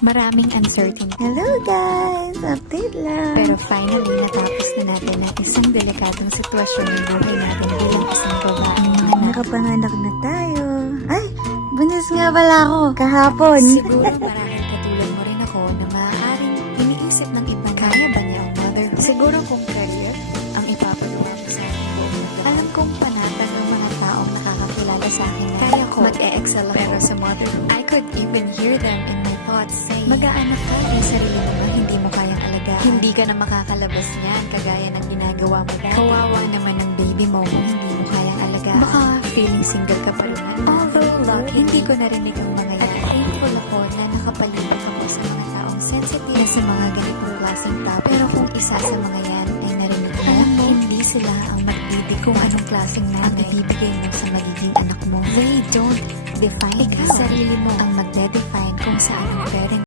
Maraming uncertainty. Hello guys! Update lang. Pero finally, natapos na natin ang isang delikadong sitwasyon ng buhay natin bilang isang babaeng anak. Nakapanganak na tayo. Ay! Buntis nga pala ako kahapon. Siguro marahil katulad mo rin ako na maaaring iniisip ng iba na kaya ba niya ang motherhood? Siguro kung career ang ipapagawa mo sa akin buong mundo. Alam kong panatan ng mga taong nakakakilala sa akin na kaya ko mag-e-excel ako. Pero sa motherhood, I could even hear them in my thoughts saying, mag-aanak ka, may sarili naman, hindi mo kayang alagaan. Hindi ka na makakalabas niyan, kagaya ng ginagawa mo dati. Kawawa naman ng baby mo kung hindi mo kayang alagaan. Baka feeling single ka pa rin. Although lucky, hindi ko narinig ang mga yan. At thankful ako na nakapalibot ako sa mga taong sensitive na sa mga ganitong klaseng topic. Pero kung isa sa mga yan ay narinig mo, alam mo, hindi sila ang magbibig kung anong klaseng nanay ang ibibigay mo sa magiging anak mo. They don't define ikaw. Sarili mo ang magde-define kung saan ang parent